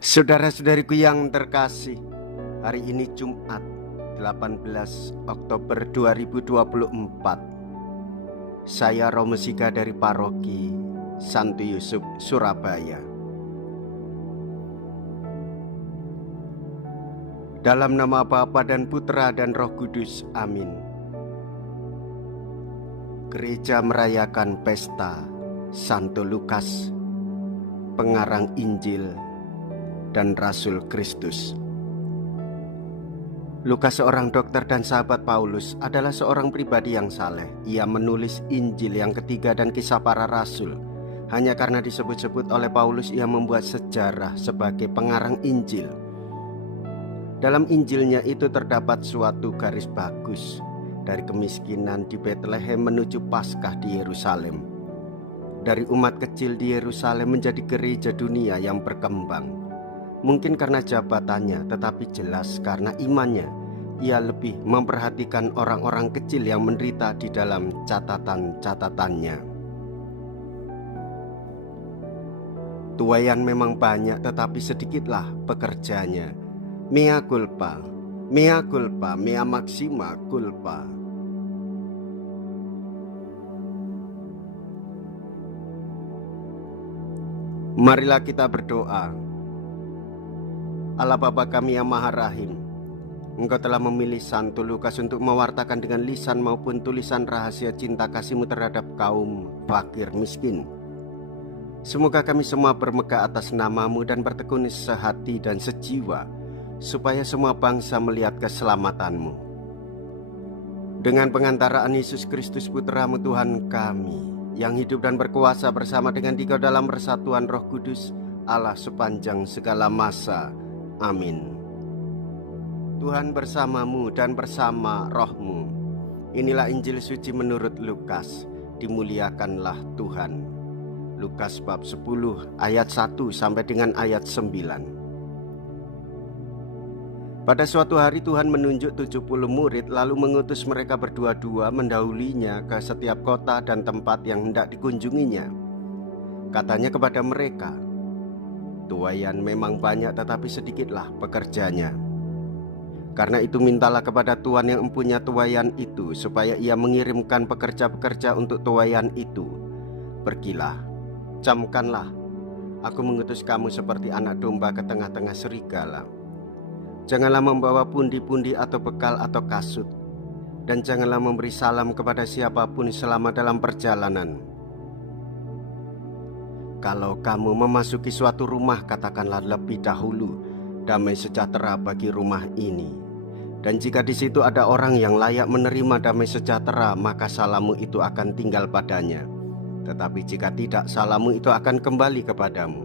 Saudara-saudariku yang terkasih, hari ini Jumat 18 Oktober 2024. Saya Romo Sika dari Paroki Santo Yusuf, Surabaya. Dalam nama Bapa dan Putra dan Roh Kudus, amin. Gereja merayakan pesta Santo Lukas, pengarang Injil dan Rasul Kristus. Lukas, seorang dokter dan sahabat Paulus, adalah seorang pribadi yang saleh. Ia menulis Injil yang ketiga dan kisah para rasul. Hanya karena disebut-sebut oleh Paulus, ia membuat sejarah sebagai pengarang Injil. Dalam Injilnya itu terdapat suatu garis bagus, dari kemiskinan di Bethlehem menuju Paskah di Yerusalem, dari umat kecil di Yerusalem menjadi gereja dunia yang berkembang. Mungkin karena jabatannya, tetapi jelas karena imannya. Ia lebih memperhatikan orang-orang kecil yang menderita di dalam catatan-catatannya. Tuaian memang banyak, tetapi sedikitlah pekerjanya. Mea culpa, mea culpa, mea maxima culpa. Marilah kita berdoa. Allah Bapa kami yang Maha Rahim, Engkau telah memilih Santo Lukas untuk mewartakan dengan lisan maupun tulisan rahasia cinta kasih-Mu terhadap kaum fakir miskin. Semoga kami semua bermegah atas nama-Mu dan bertekun sehati dan sejiwa, supaya semua bangsa melihat keselamatan-Mu. Dengan pengantaraan Yesus Kristus Putra-Mu Tuhan kami, yang hidup dan berkuasa bersama dengan Dikau dalam persatuan Roh Kudus, Allah sepanjang segala masa. Amin. Tuhan bersamamu dan bersama rohmu. Inilah Injil suci menurut Lukas. Dimuliakanlah Tuhan. Lukas bab 10 ayat 1 sampai dengan ayat 9. Pada suatu hari Tuhan menunjuk 70 murid, lalu mengutus mereka berdua-dua mendahulinya ke setiap kota dan tempat yang hendak dikunjunginya. Katanya kepada mereka, tuaian memang banyak, tetapi sedikitlah pekerjanya. Karena itu mintalah kepada Tuhan yang empunya tuaian itu, supaya ia mengirimkan pekerja-pekerja untuk tuaian itu. Pergilah, camkanlah, aku mengutus kamu seperti anak domba ke tengah-tengah serigala. Janganlah membawa pundi-pundi atau bekal atau kasut, dan janganlah memberi salam kepada siapapun selama dalam perjalanan. Kalau kamu memasuki suatu rumah, katakanlah lebih dahulu, damai sejahtera bagi rumah ini. Dan jika di situ ada orang yang layak menerima damai sejahtera, maka salammu itu akan tinggal padanya. Tetapi jika tidak, salammu itu akan kembali kepadamu.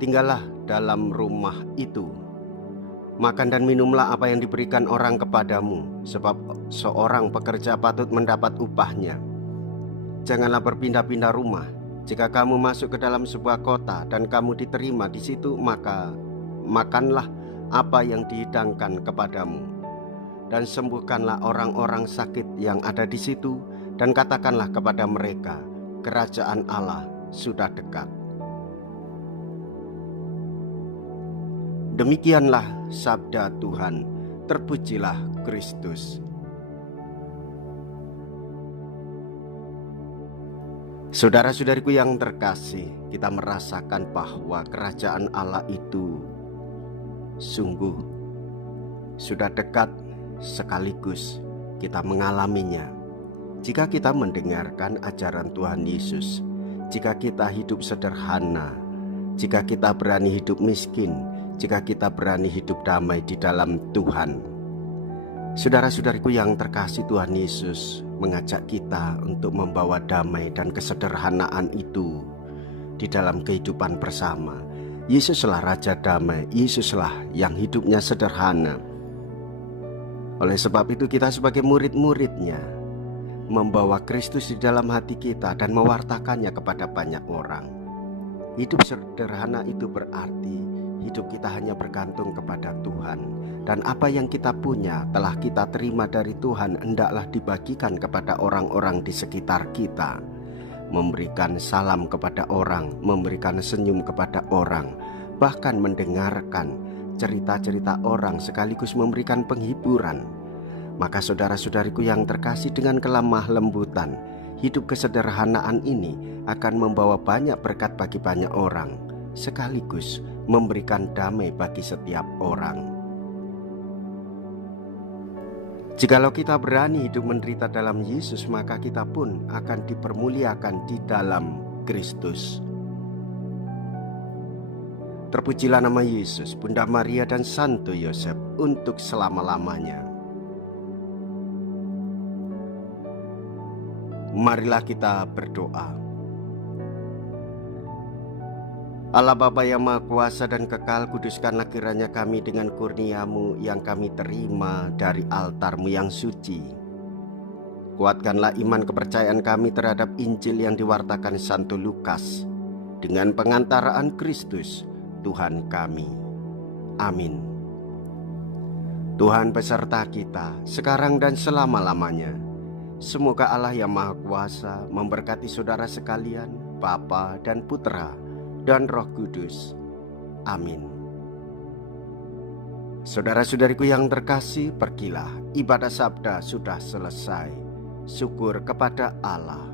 Tinggallah dalam rumah itu. Makan dan minumlah apa yang diberikan orang kepadamu, sebab seorang pekerja patut mendapat upahnya. Janganlah berpindah-pindah rumah. Jika kamu masuk ke dalam sebuah kota dan kamu diterima di situ, maka makanlah apa yang dihidangkan kepadamu, dan sembuhkanlah orang-orang sakit yang ada di situ, dan katakanlah kepada mereka, kerajaan Allah sudah dekat. Demikianlah sabda Tuhan. Terpujilah Kristus. Saudara-saudariku yang terkasih, kita merasakan bahwa kerajaan Allah itu sungguh sudah dekat, sekaligus kita mengalaminya. Jika kita mendengarkan ajaran Tuhan Yesus, jika kita hidup sederhana, jika kita berani hidup miskin, jika kita berani hidup damai di dalam Tuhan. Saudara-saudariku yang terkasih, Tuhan Yesus mengajak kita untuk membawa damai dan kesederhanaan itu di dalam kehidupan bersama. Yesuslah Raja Damai, Yesuslah yang hidupnya sederhana. Oleh sebab itu kita sebagai murid-muridnya membawa Kristus di dalam hati kita dan mewartakannya kepada banyak orang. Hidup sederhana itu berarti hidup kita hanya bergantung kepada Tuhan, dan apa yang kita punya telah kita terima dari Tuhan hendaklah dibagikan kepada orang-orang di sekitar kita. Memberikan salam kepada orang, memberikan senyum kepada orang, bahkan mendengarkan cerita-cerita orang sekaligus memberikan penghiburan. Maka saudara-saudariku yang terkasih, dengan kelemah lembutan, hidup kesederhanaan ini akan membawa banyak berkat bagi banyak orang, sekaligus memberikan damai bagi setiap orang. Jikalau kita berani hidup menderita dalam Yesus, maka kita pun akan dipermuliakan di dalam Kristus. Terpujilah nama Yesus, Bunda Maria dan Santo Yosef untuk selama-lamanya. Marilah kita berdoa. Allah Bapa yang Maha Kuasa dan Kekal, kuduskanlah kiranya kami dengan kurnia-Mu yang kami terima dari altar-Mu yang suci. Kuatkanlah iman kepercayaan kami terhadap Injil yang diwartakan Santo Lukas dengan pengantaraan Kristus, Tuhan kami. Amin. Tuhan beserta kita, sekarang dan selama-lamanya. Semoga Allah yang Maha Kuasa memberkati saudara sekalian, Bapa dan Putra dan Roh Kudus. Amin. Saudara-saudariku yang terkasih, pergilah, ibadah sabda sudah selesai. Syukur kepada Allah.